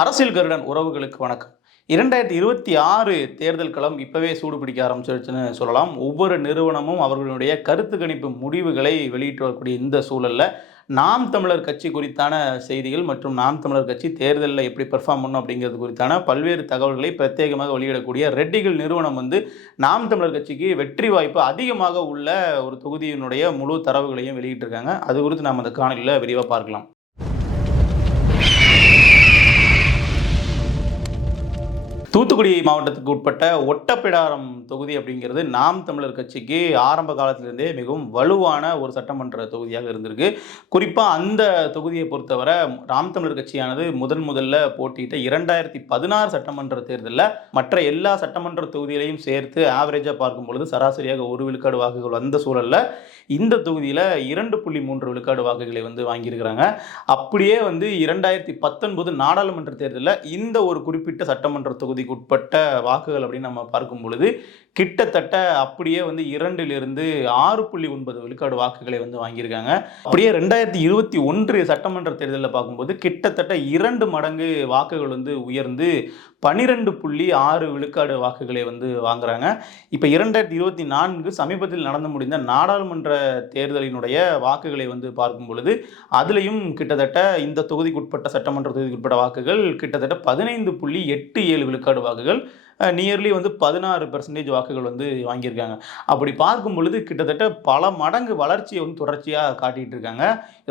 அரசியல் கருடன் உறவுகளுக்கு வணக்கம். இரண்டாயிரத்தி இருபத்தி ஆறு தேர்தல் களம் இப்பவே சூடு பிடிக்க ஆரம்பிச்சிருச்சுன்னு சொல்லலாம். ஒவ்வொரு நிறுவனமும் அவர்களுடைய கருத்து கணிப்பு முடிவுகளை வெளியிட்டு வரக்கூடிய இந்த சூழலில் நாம் தமிழர் கட்சி குறித்தான செய்திகள் மற்றும் நாம் தமிழர் கட்சி தேர்தலில் எப்படி பெர்ஃபார்ம் பண்ணும் அப்படிங்கிறது குறித்தான பல்வேறு தகவல்களை பிரத்யேகமாக வெளியிடக்கூடிய ரெட்டிகள் நிறுவனம் வந்து நாம் தமிழர் கட்சிக்கு வெற்றி வாய்ப்பு அதிகமாக உள்ள ஒரு தொகுதியினுடைய முழு தரவுகளையும் வெளியிட்டிருக்காங்க. அது குறித்து நாம் அந்த காணொலியில் விரிவாக பார்க்கலாம். தூத்துக்குடி மாவட்டத்துக்கு உட்பட்ட ஒட்டப்பிடாரம் தொகுதி அப்படிங்கிறது நாம் தமிழர் கட்சிக்கு ஆரம்ப காலத்திலிருந்தே மிகவும் வலுவான ஒரு சட்டமன்ற தொகுதியாக இருந்திருக்கு. குறிப்பாக அந்த தொகுதியை பொறுத்தவரை நாம் தமிழர் கட்சியானது முதன் முதல்ல போட்டியிட்ட இரண்டாயிரத்தி பதினாறு சட்டமன்ற தேர்தலில் மற்ற எல்லா சட்டமன்ற தொகுதிகளையும் சேர்த்து ஆவரேஜாக பார்க்கும் பொழுது சராசரியாக ஒரு விழுக்காடு வாக்குகள் வந்த சூழலில் இந்த தொகுதியில் இரண்டு புள்ளி மூன்று விழுக்காடு வாக்குகளை வந்து வாங்கியிருக்கிறாங்க. அப்படியே வந்து இரண்டாயிரத்தி பத்தொன்பது நாடாளுமன்ற தேர்தலில் இந்த ஒரு குறிப்பிட்ட சட்டமன்ற தொகுதிக்கு உட்பட்ட வாக்குகள் அப்படின்னு நம்ம பார்க்கும் பொழுது கிட்டத்தட்ட அப்படியே வந்து இரண்டிலிருந்து ஆறு புள்ளி ஒன்பது விழுக்காடு வாக்குகளை வந்து வாங்கியிருக்காங்க. அப்படியே ரெண்டாயிரத்தி இருபத்தி ஒன்று சட்டமன்ற தேர்தலில் பார்க்கும்போது கிட்டத்தட்ட இரண்டு மடங்கு வாக்குகள் வந்து உயர்ந்து பனிரெண்டு புள்ளி ஆறு விழுக்காடு வாக்குகளை வந்து வாங்குறாங்க. இப்போ இரண்டாயிரத்தி இருபத்தி நான்கு சமீபத்தில் நடந்து முடிந்த நாடாளுமன்ற தேர்தலினுடைய வாக்குகளை வந்து பார்க்கும் பொழுது அதுலேயும் கிட்டத்தட்ட இந்த தொகுதிக்குட்பட்ட சட்டமன்ற தொகுதிக்குட்பட்ட வாக்குகள் கிட்டத்தட்ட பதினைந்து புள்ளி எட்டு ஏழு விழுக்காடு வாக்குகள் நியர்லி வந்து பதினாறு பெர்சன்டேஜ் வாக்குகள் வந்து வாங்கியிருக்காங்க. அப்படி பார்க்கும் பொழுது கிட்டத்தட்ட பல மடங்கு வளர்ச்சியை வந்து தொடர்ச்சியாக காட்டிகிட்டு இருக்காங்க.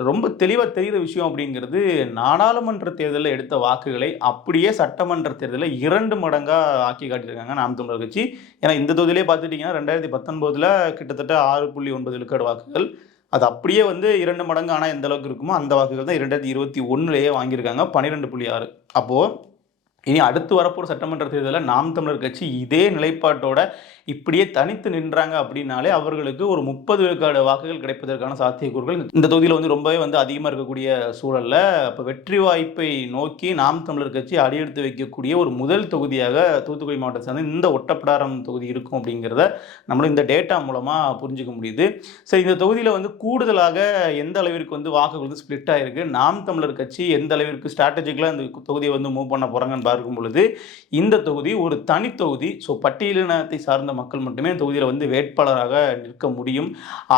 ரொம்ப தெளிவாக தெரிகிற விஷயம் அப்படிங்கிறது நாடாளுமன்ற தேர்தலில் எடுத்த வாக்குகளை அப்படியே சட்டமன்ற தேர்தலில் இரண்டு மடங்காக ஆக்கி காட்டியிருக்காங்க நாம் தமிழர் கட்சி. ஏன்னா இந்த தொகுதியிலே பார்த்துட்டிங்கன்னா ரெண்டாயிரத்தி பத்தொன்பதில் கிட்டத்தட்ட ஆறு புள்ளி ஒன்பது விழுக்காடு வாக்குகள். அது அப்படியே வந்து இரண்டு மடங்கு ஆனால் எந்த அளவுக்கு இருக்குமோ அந்த வாக்குகள் தான் இரண்டாயிரத்தி இருபத்தி ஒன்றுலேயே வாங்கியிருக்காங்க. பன்னிரெண்டு புள்ளி ஆறு. அப்போது இனி அடுத்து வரப்போகிற சட்டமன்ற தேர்தலில் நாம் தமிழர் கட்சி இதே நிலைப்பாட்டோட இப்படியே தனித்து நின்றாங்க அப்படின்னாலே அவர்களுக்கு ஒரு முப்பது விழுக்காடு வாக்குகள் கிடைப்பதற்கான சாத்தியக்கூறுகள் இந்த தொகுதியில் வந்து ரொம்பவே வந்து அதிகமாக இருக்கக்கூடிய சூழலில் இப்போ வெற்றி வாய்ப்பை நோக்கி நாம் தமிழர் கட்சி அடியெடுத்து வைக்கக்கூடிய ஒரு முதல் தொகுதியாக தூத்துக்குடி மாவட்டத்தை சேர்ந்து இந்த ஒட்டப்படாரம் தொகுதி இருக்கும் அப்படிங்கிறத நம்மளும் இந்த டேட்டா மூலமாக புரிஞ்சுக்க முடியுது. சரி இந்த தொகுதியில் வந்து கூடுதலாக எந்த அளவிற்கு வந்து வாக்குகள் வந்து ஸ்பிளிட் ஆகிருக்கு நாம் தமிழர் கட்சி எந்த அளவிற்கு ஸ்ட்ராட்டஜிக்கலாக இந்த தொகுதியை வந்து மூவ் பண்ண போகிறாங்கன்னு பார்க்கும் பொழுது இந்த தொகுதி ஒரு தனித்தொகுதி ஸோ பட்டியலினத்தை சார்ந்த மக்கள் மட்டுமே இந்த தொகுதியில் வந்து வேட்பாளராக நிற்க முடியும்.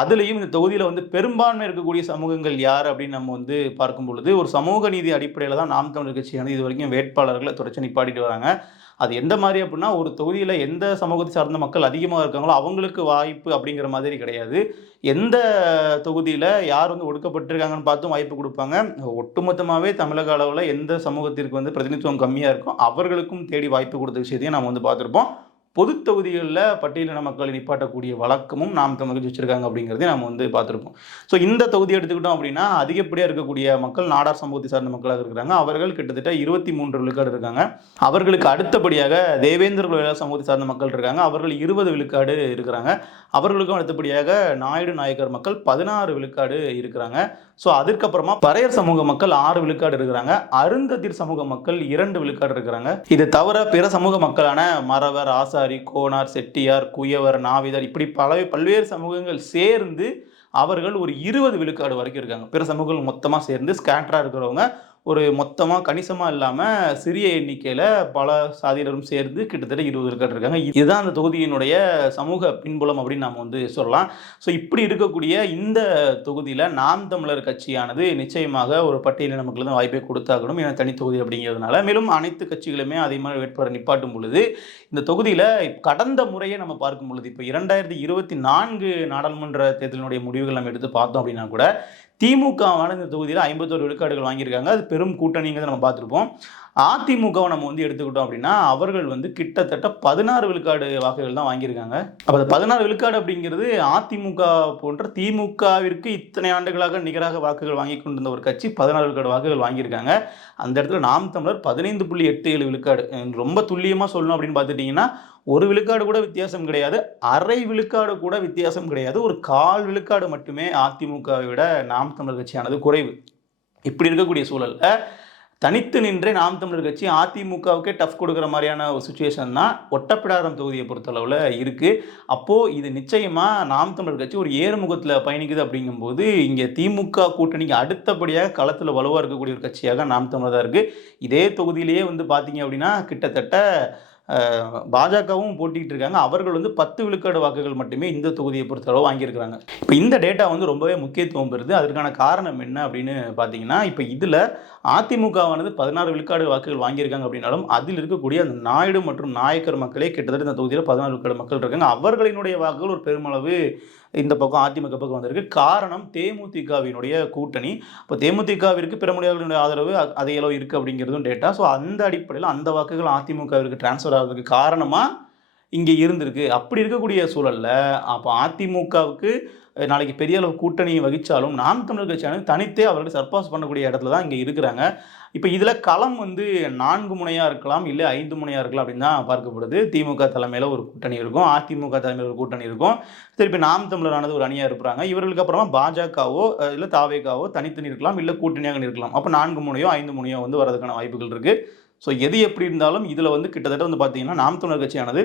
அதுலேயும் இந்த தொகுதியில் வந்து பெரும்பான்மை இருக்கக்கூடிய சமூகங்கள் யார் அப்படின்னு நம்ம வந்து பார்க்கும் பொழுது ஒரு சமூக நீதி அடிப்படையில் தான் நாம் தமிழர் கட்சியானது இது வரைக்கும் வேட்பாளர்களை தொடர்ச்சி நிப்பாட்டிட்டு வராங்க. அது எந்த மாதிரி அப்படின்னா ஒரு தொகுதியில் எந்த சமூகத்தை சார்ந்த மக்கள் அதிகமாக இருக்காங்களோ அவங்களுக்கு வாய்ப்பு அப்படிங்கிற மாதிரி கிடையாது. எந்த தொகுதியில் யார் வந்து ஒடுக்கப்பட்டிருக்காங்கன்னு பார்த்தும் வாய்ப்பு கொடுப்பாங்க. ஒட்டுமொத்தமாகவே தமிழக அளவில் எந்த சமூகத்திற்கு வந்து பிரதிநிதித்துவம் கம்மியாக இருக்கும் அவர்களுக்கும் தேடி வாய்ப்பு கொடுத்த விஷயத்தையும் நம்ம வந்து பார்த்துருப்போம். பொது தொகுதிகளில் பட்டியலின மக்களை நிப்பாட்டக்கூடிய வழக்கமும் நாம் தமிழ் வச்சிருக்காங்க அப்படிங்கிறதையும் நம்ம வந்து பார்த்துருப்போம். ஸோ இந்த தொகுதி எடுத்துக்கிட்டோம் அப்படின்னா அதிகப்படியாக இருக்கக்கூடிய மக்கள் நாடார் சமூகத்தை சார்ந்த மக்களாக இருக்கிறாங்க. அவர்கள் கிட்டத்தட்ட இருபத்தி மூன்று விழுக்காடு இருக்காங்க. அவர்களுக்கு அடுத்தபடியாக தேவேந்திர குல சமூகத்தை சார்ந்த மக்கள் இருக்காங்க. அவர்கள் இருபது விழுக்காடு இருக்கிறாங்க. அவர்களுக்கும் அடுத்தபடியாக நாயுடு நாயக்கர் மக்கள் பதினாறு விழுக்காடு இருக்கிறாங்க. ஸோ அதுக்கப்புறமா பறையர் சமூக மக்கள் ஆறு விழுக்காடு இருக்கிறாங்க. அருந்ததிர் சமூக மக்கள் இரண்டு விழுக்காடு இருக்கிறாங்க. இது தவிர பிற சமூக மக்களான மறவர் ஆசாரி கோனார் செட்டியார் குயவர் நாவிதர் இப்படி பல பல்வேறு சமூகங்கள் சேர்ந்து அவர்கள் ஒரு இருபது விழுக்காடு வரைக்கும் இருக்காங்க. பிற சமூகங்கள் மொத்தமாக சேர்ந்து ஸ்கேட்டராக இருக்கிறவங்க. ஒரு மொத்தமாக கணிசமாக இல்லாமல் சிறிய எண்ணிக்கையில் பல சாதியினரும் சேர்ந்து கிட்டத்தட்ட இருபது விழுக்காடு இருக்காங்க இதுதான் அந்த தொகுதியினுடைய சமூக பின்புலம் அப்படின்னு நம்ம வந்து சொல்லலாம். ஸோ இப்படி இருக்கக்கூடிய இந்த தொகுதியில் நாம் தமிழர் கட்சியானது நிச்சயமாக ஒரு பட்டியலின மக்கள் தான் வாய்ப்பை கொடுத்தாகணும் ஏன்னா தனி தொகுதி அப்படிங்கிறதுனால. மேலும் அனைத்து கட்சிகளுமே அதே மாதிரி வேட்பாளர் நிப்பாட்டும் பொழுது இந்த தொகுதியில் கடந்த முறையை நம்ம பார்க்கும் பொழுது இப்போ இரண்டாயிரத்தி இருபத்தி நான்கு நாடாளுமன்ற தேர்தலினுடைய முடிவுகள் நம்ம எடுத்து பார்த்தோம் அப்படின்னா கூட திமுகவான இந்த தொகுதியில் ஐம்பத்தோரு விழுக்காடுகள் வாங்கியிருக்காங்க. அது பெரும் கூட்டணிங்கிறத நம்ம பார்த்துருப்போம். அதிமுகவை நம்ம வந்து எடுத்துக்கிட்டோம் அப்படின்னா அவர்கள் வந்து கிட்டத்தட்ட பதினாறு விழுக்காடு வாக்குகள் தான் வாங்கியிருக்காங்க. அப்போ அந்த பதினாறு விழுக்காடு அப்படிங்கிறது அதிமுக போன்ற திமுகவிற்கு இத்தனை ஆண்டுகளாக நிகராக வாக்குகள் வாங்கி கொண்டிருந்த ஒரு கட்சி பதினாறு விழுக்காடு வாக்குகள் வாங்கியிருக்காங்க. அந்த இடத்துல நாம் தமிழர் பதினைந்து புள்ளி எட்டு ஏழு விழுக்காடு ரொம்ப துல்லியமாக சொல்லணும் அப்படின்னு பார்த்துட்டிங்கன்னா ஒரு விழுக்காடு கூட வித்தியாசம் கிடையாது அரை விழுக்காடு கூட வித்தியாசம் கிடையாது ஒரு கால் விழுக்காடு மட்டுமே அதிமுகவை விட நாம் தமிழர் கட்சியானது குறைவு. இப்படி இருக்கக்கூடிய சூழலில் தனித்து நின்றே நாம் தமிழர் கட்சி அதிமுகவுக்கே டஃப் கொடுக்குற மாதிரியான ஒரு சுச்சுவேஷன் தான் ஒட்டப்பிடாரம் தொகுதியை பொறுத்தளவில் இருக்குது அப்போது இது நிச்சயமாக நாம் தமிழர் கட்சி ஒரு ஏறுமுகத்தில் பயணிக்குது அப்படிங்கும்போது இங்கே திமுக கூட்டணிக்கு அடுத்தபடியாக களத்தில் வலுவாக இருக்கக்கூடிய ஒரு கட்சியாக நாம் தமிழர் தான் இருக்குது இதே தொகுதியிலேயே வந்து பார்த்தீங்க அப்படின்னா கிட்டத்தட்ட பாஜகவும் போட்டிகிட்டு இருக்காங்க. அவர்கள் வந்து பத்து விழுக்காடு வாக்குகள் மட்டுமே இந்த தொகுதியை பொறுத்தளவு வாங்கியிருக்கிறாங்க. இப்போ இந்த டேட்டா வந்து ரொம்பவே முக்கியத்துவம் பெறுது. அதற்கான காரணம் என்ன அப்படின்னு பார்த்தீங்கன்னா இப்போ இதில் அதிமுகவானது பதினாறு விழுக்காடு வாக்குகள் வாங்கியிருக்காங்க அப்படின்னாலும் அதில் இருக்கக்கூடிய அந்த நாயுடு மற்றும் நாயக்கர் மக்களே கிட்டத்தட்ட இந்த தொகுதியில் பதினாறு விழுக்காடு மக்கள் இருக்காங்க. அவர்களினுடைய வாக்குகள் ஒரு பெருமளவு இந்த பக்கம் அதிமுக பக்கம் வந்திருக்கு. காரணம் தேமுதிகவினுடைய கூட்டணி. இப்போ தேமுதிகவிற்கு பிற ஆதரவு அ- அதே அளவு இருக்குது அப்படிங்கிறதும் டேட்டா ஸோ அந்த அடிப்படையில் அந்த வாக்குகள் அதிமுகவிற்கு டிரான்ஸ்ஃபர் ஆகிறதுக்கு காரணமாக இங்கே இருந்திருக்கு. அப்படி இருக்கக்கூடிய சூழலில் அப்போ அதிமுகவுக்கு நாளைக்கு பெரிய அளவு கூட்டணி வகித்தாலும் நாம் தமிழர் கட்சியானது தனித்தே அவர்கள் சர்பாஸ் பண்ணக்கூடிய இடத்துல தான் இங்கே இருக்கிறாங்க. இப்போ இதில் களம் வந்து நான்கு முனையாக இருக்கலாம் இல்லை ஐந்து முனையாக இருக்கலாம் அப்படின்னு தான் பார்க்கப்படுது. திமுக தலைமையில் ஒரு கூட்டணி இருக்கும் அதிமுக தலைமையில் ஒரு கூட்டணி இருக்கும். திருப்பி நாம் தமிழரானது ஒரு அணியாக இருப்பாங்க. இவர்களுக்கு அப்புறமா பாஜகவோ இல்லை தாவேகாவோ தனித்தனி இருக்கலாம் இல்லை கூட்டணியாக இருக்கலாம். அப்போ நான்கு முனையோ ஐந்து முனையோ வந்து வரதுக்கான வாய்ப்புகள் இருக்குது ஸோ எது எப்படி இருந்தாலும் இதில் வந்து கிட்டத்தட்ட வந்து பார்த்தீங்கன்னா நாம் தமிழர் கட்சியானது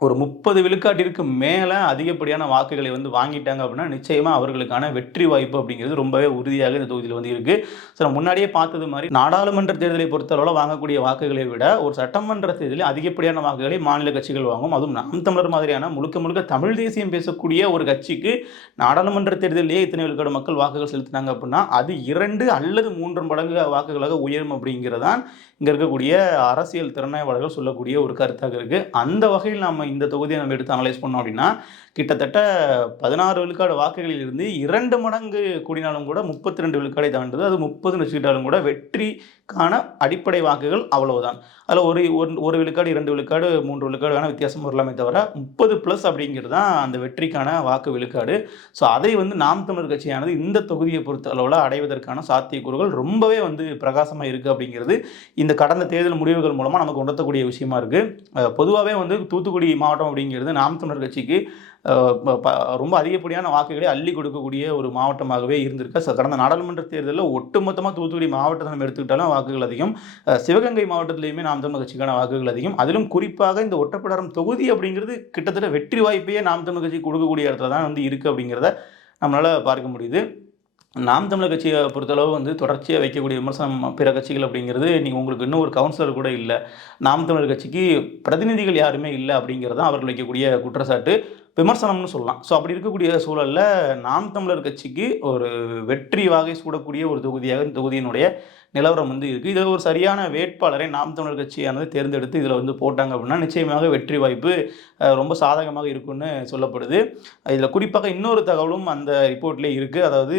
ஒரு முப்பது விழுக்காட்டிற்கு மேலே அதிகப்படியான வாக்குகளை வந்து வாங்கிட்டாங்க அப்படின்னா நிச்சயமாக அவர்களுக்கான வெற்றி வாய்ப்பு அப்படிங்கிறது ரொம்பவே உறுதியாக இந்த தொகுதியில் வந்து இருக்குது ஸோ நம்ம முன்னாடியே பார்த்தது மாதிரி நாடாளுமன்ற தேர்தலை பொறுத்தளவில் வாங்கக்கூடிய வாக்குகளை விட ஒரு சட்டமன்ற தேர்தலில் அதிகப்படியான வாக்குகளை மாநில கட்சிகள் வாங்கும். அதுவும் நாம் தமிழர் மாதிரியான முழுக்க முழுக்க தமிழ் தேசியம் பேசக்கூடிய ஒரு கட்சிக்கு நாடாளுமன்ற தேர்தலிலேயே இத்தனை விழுக்காடு மக்கள் வாக்குகள் செலுத்தினாங்க அப்படின்னா அது இரண்டு அல்லது மூன்று மடங்கு வாக்குகளாக உயரும் அப்படிங்கிறதான் இங்கே இருக்கக்கூடிய அரசியல் திறனாய்வாளர்கள் சொல்லக்கூடிய ஒரு கருத்தாக இருக்குது அந்த வகையில் நம்ம இந்த தொகுதியை நம்ம எடுத்து அனலைஸ் பண்ணோம் அப்படின்னா கிட்டத்தட்ட பதினாறு விழுக்காடு வாக்குகளில் இருந்து இரண்டு மடங்கு கூடினாலும் கூட முப்பத்தி ரெண்டு விழுக்காடை தாண்டுது அது முப்பதுன்னு வச்சுக்கிட்டாலும் கூட வெற்றிக்கான அடிப்படை வாக்குகள் அவ்வளவுதான். அதில் ஒரு ஒரு- ஒரு விழுக்காடு இரண்டு விழுக்காடு மூன்று விழுக்காடு வேணால் வித்தியாசம் வரலாமே தவிர முப்பது ப்ளஸ் அப்படிங்கிறது தான் அந்த வெற்றிக்கான வாக்கு விழுக்காடு. ஸோ அதை வந்து நாம் தமிழர் கட்சியானது இந்த தொகுதியை பொறுத்த அளவில் அடைவதற்கான சாத்தியக்கூறுகள் ரொம்பவே வந்து பிரகாசமாக இருக்குது அப்படிங்கிறது இந்த கடந்த தேர்தல் முடிவுகள் மூலமாக நமக்கு உணர்த்தக்கூடிய விஷயமா இருக்குது பொதுவாகவே வந்து தூத்துக்குடி மாவட்டம் அப்படிங்கிறது நாம் தமிழர் கட்சிக்கு ப- ப- ரொம்ப அதிகப்படியான வாக்குகளை அள்ளி கொடுக்கக்கூடிய ஒரு மாவட்டமாகவே இருந்திருக்கு. கடந்த நாடாளுமன்ற தேர்தலில் ஒட்டுமொத்தமாக தூத்துக்குடி மாவட்டத்தை நம்ம எடுத்துக்கிட்டாலும் வாக்குகள் அதிகம். சிவகங்கை மாவட்டத்திலையுமே நாம் தமிழர் கட்சிக்கான வாக்குகள் அதிகம். அதிலும் குறிப்பாக இந்த ஒட்டப்பிடாரம் தொகுதி அப்படிங்கிறது கிட்டத்தட்ட வெற்றி வாய்ப்பையே நாம் தமிழர் கட்சி கொடுக்கக்கூடிய இடத்துல தான் வந்து இருக்குது அப்படிங்கிறத நம்மளால் பார்க்க முடியுது. நாம் தமிழர் கட்சியை பொறுத்தளவு வந்து தொடர்ச்சியாக வைக்கக்கூடிய விமர்சனம் பிற கட்சிகள் அப்படிங்கிறது நீங்கள் உங்களுக்கு இன்னும் ஒரு கவுன்சிலர் கூட இல்லை. நாம் தமிழர் கட்சிக்கு பிரதிநிதிகள் யாருமே இல்லை அப்படிங்கிறது தான் அவர்கள் வைக்கக்கூடிய குற்றச்சாட்டு விமர்சனம்னு சொல்லலாம். ஸோ அப்படி இருக்கக்கூடிய சூழலில் நாம் தமிழர் கட்சிக்கு ஒரு வெற்றி வாகை சூடக்கூடிய ஒரு தொகுதியாக இந்த தொகுதியினுடைய நிலவரம் வந்து இருக்குது இதில் ஒரு சரியான வேட்பாளரை நாம் தமிழர் கட்சியானது தேர்ந்தெடுத்து இதில் வந்து போட்டாங்க அப்படின்னா நிச்சயமாக வெற்றி வாய்ப்பு ரொம்ப சாதகமாக இருக்கும்னு சொல்லப்படுது. இதில் குறிப்பாக இன்னொரு தகவலும் அந்த ரிப்போர்ட்லேயே இருக்குது அதாவது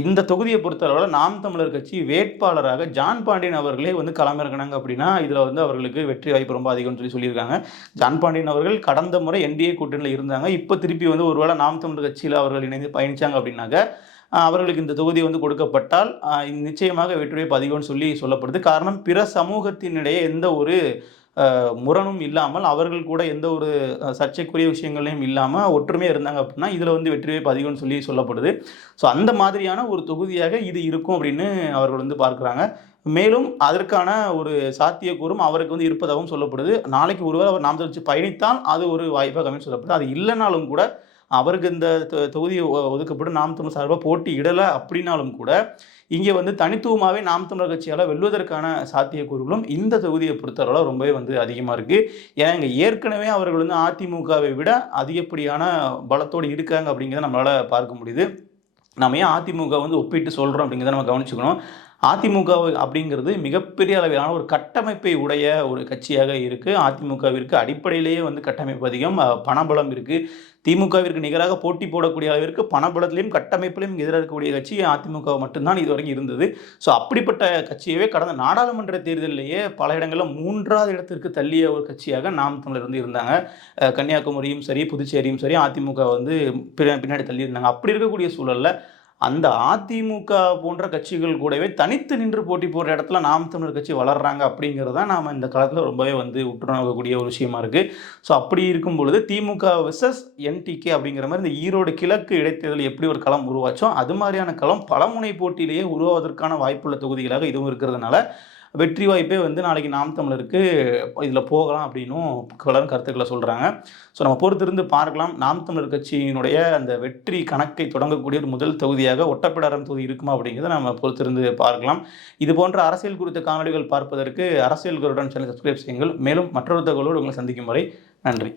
இந்த தொகுதியை பொறுத்தளவில் நாம் தமிழர் கட்சி வேட்பாளராக ஜான் பாண்டியன் அவர்களே வந்து களமிறங்கினாங்க அப்படின்னா இதில் வந்து அவர்களுக்கு வெற்றி வாய்ப்பு ரொம்ப அதிகம்னு சொல்லி சொல்லியிருக்காங்க. ஜான் பாண்டியன் அவர்கள் கடந்த முறை என்டிஏ கூட்டணியில் இருந்தாங்க. இப்போ திருப்பி வந்து ஒருவேளை நாம் தமிழர் கட்சியில் அவர்கள் இணைந்து பயணித்தாங்க அப்படின்னாக்க அவர்களுக்கு இந்த தொகுதி வந்து கொடுக்கப்பட்டால் நிச்சயமாக வெற்றியை பதிவுன்னு சொல்லி சொல்லப்படுது. காரணம் பிற சமூகத்தினிடையே எந்த ஒரு முரணும் இல்லாமல் அவர்கள் கூட எந்த ஒரு சர்ச்சைக்குரிய விஷயங்களையும் இல்லாமல் ஒற்றுமையாக இருந்தாங்க அப்படின்னா இதில் வந்து வெற்றி வாய்ப்பு அதிகம்னு சொல்லி சொல்லப்படுது. ஸோ அந்த மாதிரியான ஒரு தொகுதியாக இது இருக்கும் அப்படின்னு அவர்கள் வந்து பார்க்குறாங்க. மேலும் அதற்கான ஒரு சாத்தியக்கூறும் அவருக்கு வந்து இருப்பதாகவும் சொல்லப்படுது. நாளைக்கு ஒருவர் அவர் நாம் வச்சு பயணித்தால் அது ஒரு வாய்ப்பாக அமைன்னு சொல்லப்படுது. அது இல்லைனாலும் கூட அவருக்கு இந்த தொகுதி ஒ- ஒதுக்கப்பட்டு நாம் தமிழ் சார்பாக போட்டி இடலை அப்படின்னாலும் கூட இங்கே வந்து தனித்துவமாகவே நாம் தமிழர் கட்சியால் வெல்வதற்கான சாத்தியக்கூறுகளும் இந்த தொகுதியை பொறுத்தளவில் ரொம்பவே வந்து அதிகமாக இருக்குது ஏன்னா இங்கே ஏற்கனவே அவர்கள் வந்து அதிமுகவை விட அதிகப்படியான பலத்தோடு இருக்காங்க அப்படிங்கிறத நம்மளால் பார்க்க முடியுது. நம்ம ஏன் அதிமுக வந்து ஒப்பிட்டு சொல்கிறோம் அப்படிங்கிறத நம்ம கவனிச்சுக்கணும். அதிமுக அப்படிங்கிறது மிகப்பெரிய அளவிலான ஒரு கட்டமைப்பை உடைய ஒரு கட்சியாக இருக்குது அதிமுகவிற்கு அடிப்படையிலேயே வந்து கட்டமைப்பு அதிகம். பணபலம் இருக்குது திமுகவிற்கு நிகராக போட்டி போடக்கூடிய அளவிற்கு பணபலத்திலையும் கட்டமைப்பிலையும் எதிராக இருக்கக்கூடிய கட்சி அதிமுக மட்டும்தான் இது வரைக்கும் இருந்தது. ஸோ அப்படிப்பட்ட கட்சியவே கடந்த நாடாளுமன்ற தேர்தலிலேயே பல இடங்களில் மூன்றாவது இடத்திற்கு தள்ளிய ஒரு கட்சியாக நாம் தமிழர் வந்து இருந்தாங்க. கன்னியாகுமரியும் சரி புதுச்சேரியும் சரி அதிமுக வந்து பின்னாடி தள்ளி இருந்தாங்க அப்படி இருக்கக்கூடிய சூழலில் அந்த அதிமுக போன்ற கட்சிகள் கூடவே தனித்து நின்று போட்டி போடுற இடத்துல நாம் தமிழர் கட்சி வளர்றாங்க அப்படிங்கிறது தான் நாம் இந்த காலத்தில் ரொம்பவே வந்து உற்று நோக்கக்கூடிய ஒரு விஷயமா இருக்குது ஸோ அப்படி இருக்கும் பொழுது திமுக விசஸ் என்டிகே அப்படிங்கிற மாதிரி இந்த ஈரோடு கிழக்கு இடைத்தேர்தல் எப்படி ஒரு களம் உருவாச்சோ அது மாதிரியான களம் பலமுனை போட்டியிலேயே உருவாவதற்கான வாய்ப்புள்ள தொகுதிகளாக இதுவும் இருக்கிறதுனால வெற்றி வாய்ப்பே வந்து நாளைக்கு நாம் தமிழருக்கு இதில் போகலாம் அப்படின்னும் பலரும் கருத்துக்களை சொல்கிறாங்க ஸோ நம்ம பொறுத்திருந்து பார்க்கலாம். நாம் தமிழர் கட்சியினுடைய அந்த வெற்றி கணக்கை தொடங்கக்கூடிய ஒரு முதல் தொகுதியாக ஒட்டப்பிடாரம் தொகுதி இருக்குமா அப்படிங்கிறத நம்ம பொறுத்திருந்து பார்க்கலாம். இது போன்ற அரசியல் குறித்த காணொலிகள் பார்ப்பதற்கு அரசியல் குருடன் சேனல் சப்ஸ்கிரைப் செய்யுங்கள். மேலும் மற்றொரு தகவலோடு உங்களை சந்திக்கும் வரை நன்றி.